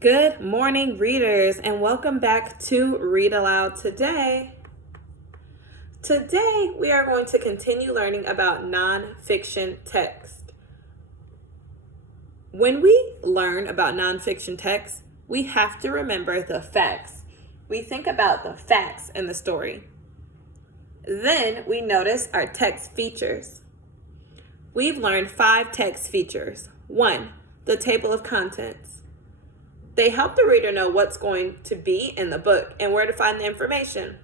Good morning, readers, and welcome back to Read Aloud today. Today, we are going to continue learning about nonfiction text. When we learn about nonfiction text, we have to remember the facts. We think about the facts in the story. Then we notice our text features. We've learned 5 text features. 1, the table of contents. They help the reader know what's going to be in the book and where to find the information.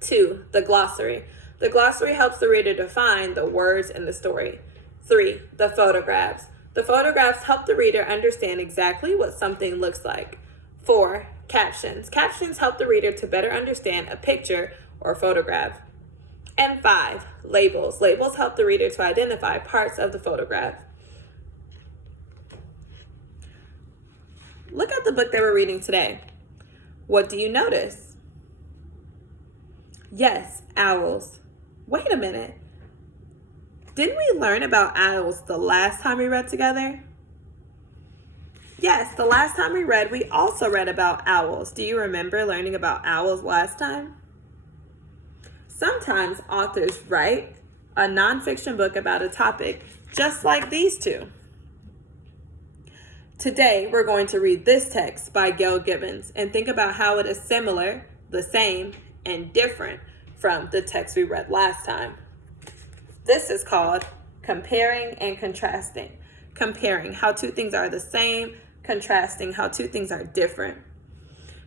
2, the glossary. The glossary helps the reader define the words in the story. 3, the photographs. The photographs help the reader understand exactly what something looks like. 4, captions. Captions help the reader to better understand a picture or photograph. And 5, labels. Labels help the reader to identify parts of the photograph. Look at the book that we're reading today. What do you notice? Yes, owls. Wait a minute. Didn't we learn about owls the last time we read together? Yes, the last time we read, we also read about owls. Do you remember learning about owls last time? Sometimes authors write a nonfiction book about a topic, just like these two. Today, we're going to read this text by Gibbons and think about how it is similar, the same, and different from the text we read last time. This is called comparing and contrasting. Comparing how two things are the same, contrasting how two things are different.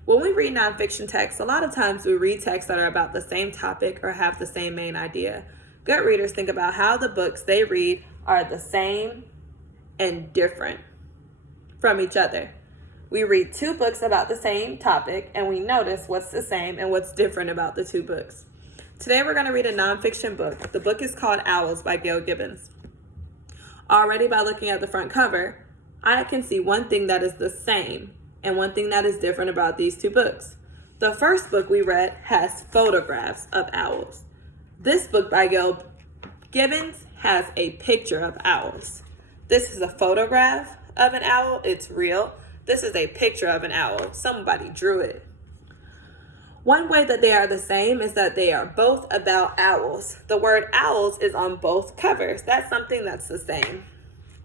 When we read nonfiction text, a lot of times we read texts that are about the same topic or have the same main idea. Good readers think about how the books they read are the same and different from each other. We read 2 books about the same topic and we notice what's the same and what's different about the 2 books. Today we're going to read a nonfiction book. The book is called Owls by Gibbons. Already by looking at the front cover, I can see one thing that is the same and one thing that is different about these 2 books. The first book we read has photographs of owls. This book by Gibbons has a picture of owls. This is a photograph of an owl. It's real. This is a picture of an owl. Somebody drew it. One way that they are the same is that they are both about owls. The word owls is on both covers. That's something that's the same.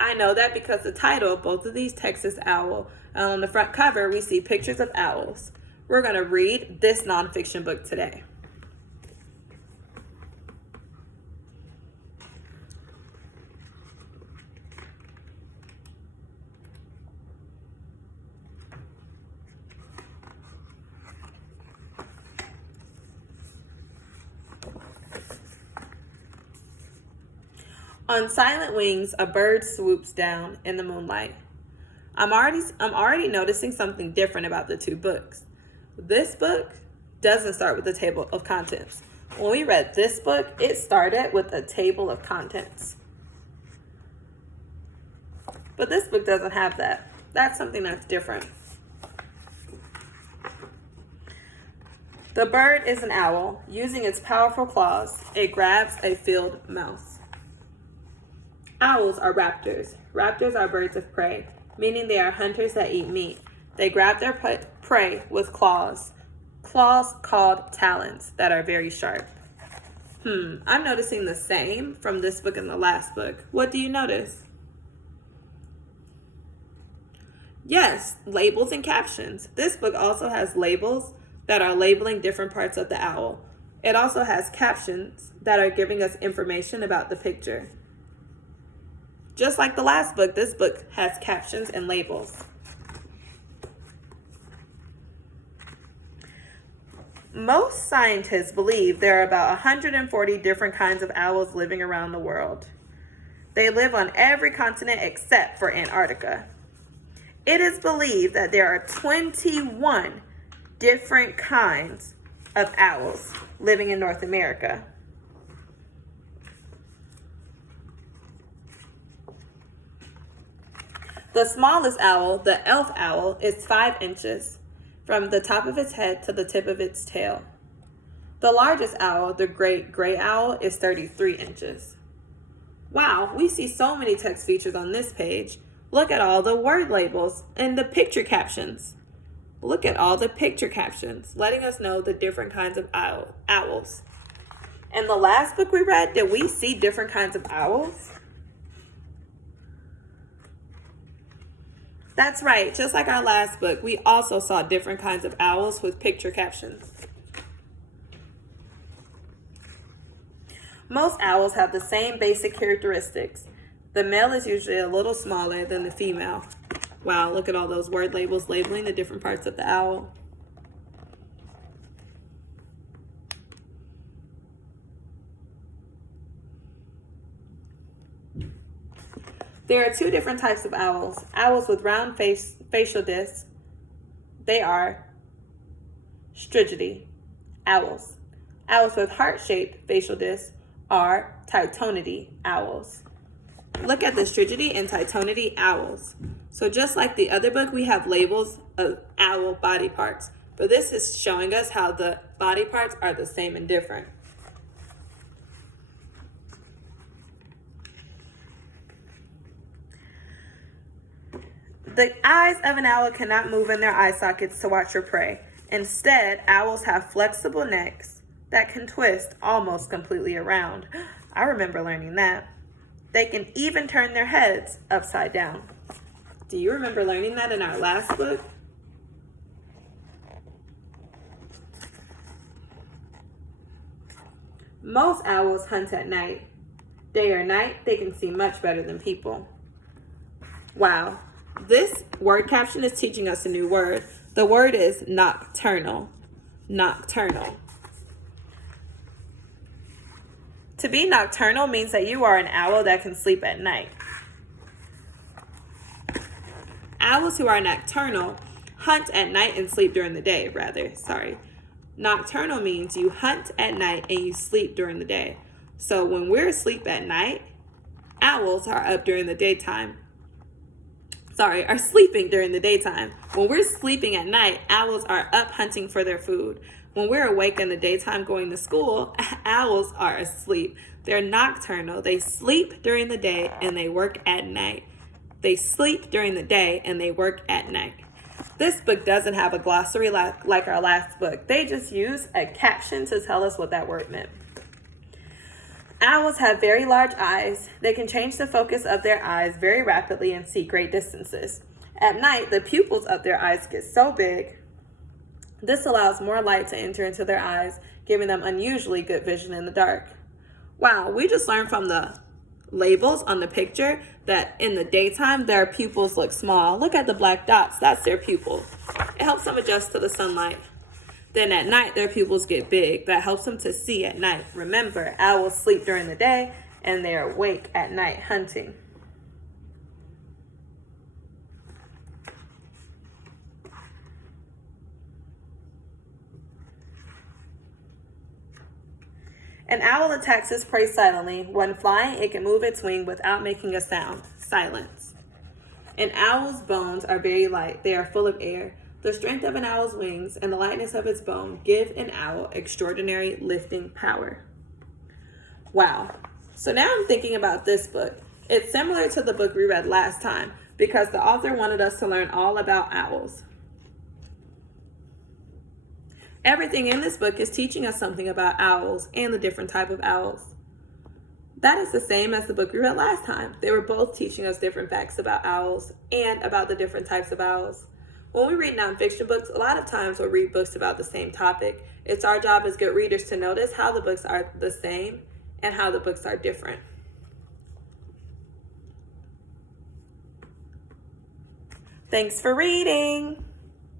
I know that because the title of both of these texts is Owl. And on the front cover, we see pictures of owls. We're going to read this nonfiction book today. On silent wings, a bird swoops down in the moonlight. I'm already noticing something different about the 2 books. This book doesn't start with the table of contents. When we read this book, it started with a table of contents. But this book doesn't have that. That's something that's different. The bird is an owl. Using its powerful claws, it grabs a field mouse. Owls are raptors. Raptors are birds of prey, meaning they are hunters that eat meat. They grab their prey with claws called talons that are very sharp. I'm noticing the same from this book and the last book. What do you notice? Yes, labels and captions. This book also has labels that are labeling different parts of the owl. It also has captions that are giving us information about the picture. Just like the last book, this book has captions and labels. Most scientists believe there are about 140 different kinds of owls living around the world. They live on every continent except for Antarctica. It is believed that there are 21 different kinds of owls living in North America. The smallest owl, the elf owl, is 5 inches from the top of its head to the tip of its tail. The largest owl, the great gray owl, is 33 inches. Wow, we see so many text features on this page. Look at all the word labels and the picture captions. Look at all the picture captions, letting us know the different kinds of owls. In the last book we read, did we see different kinds of owls? That's right, just like our last book, we also saw different kinds of owls with picture captions. Most owls have the same basic characteristics. The male is usually a little smaller than the female. Wow, look at all those word labels labeling the different parts of the owl. There are two different types of owls. Owls with round facial discs, they are strigidae owls. Owls with heart-shaped facial discs are Tritonidae owls. Look at the strigidae and Tritonidae owls. So just like the other book, we have labels of owl body parts. But this is showing us how the body parts are the same and different. The eyes of an owl cannot move in their eye sockets to watch or prey. Instead, owls have flexible necks that can twist almost completely around. I remember learning that. They can even turn their heads upside down. Do you remember learning that in our last book? Most owls hunt at night. Day or night, they can see much better than people. Wow. This word caption is teaching us a new word. The word is nocturnal. Nocturnal. To be nocturnal means that you are an owl that can sleep at night. Owls who are nocturnal hunt at night and sleep during the day, Nocturnal means you hunt at night and you sleep during the day. So when we're asleep at night, owls are up during the daytime. Are sleeping during the daytime. When we're sleeping at night, owls are up hunting for their food. When we're awake in the daytime going to school, owls are asleep. They're nocturnal. They sleep during the day and they work at night. They sleep during the day and they work at night. This book doesn't have a glossary like our last book. They just use a caption to tell us what that word meant. Owls have very large eyes. They can change the focus of their eyes very rapidly and see great distances. At night, the pupils of their eyes get so big. This allows more light to enter into their eyes, giving them unusually good vision in the dark. Wow, we just learned from the labels on the picture that in the daytime, their pupils look small. Look at the black dots. That's their pupil. It helps them adjust to the sunlight. Then at night, their pupils get big. That helps them to see at night. Remember, owls sleep during the day and they're awake at night hunting. An owl attacks its prey silently. When flying, it can move its wing without making a sound. Silence. An owl's bones are very light. They are full of air. The strength of an owl's wings and the lightness of its bone give an owl extraordinary lifting power. Wow. So now I'm thinking about this book. It's similar to the book we read last time because the author wanted us to learn all about owls. Everything in this book is teaching us something about owls and the different type of owls. That is the same as the book we read last time. They were both teaching us different facts about owls and about the different types of owls. When we read nonfiction books, a lot of times we'll read books about the same topic. It's our job as good readers to notice how the books are the same and how the books are different. Thanks for reading.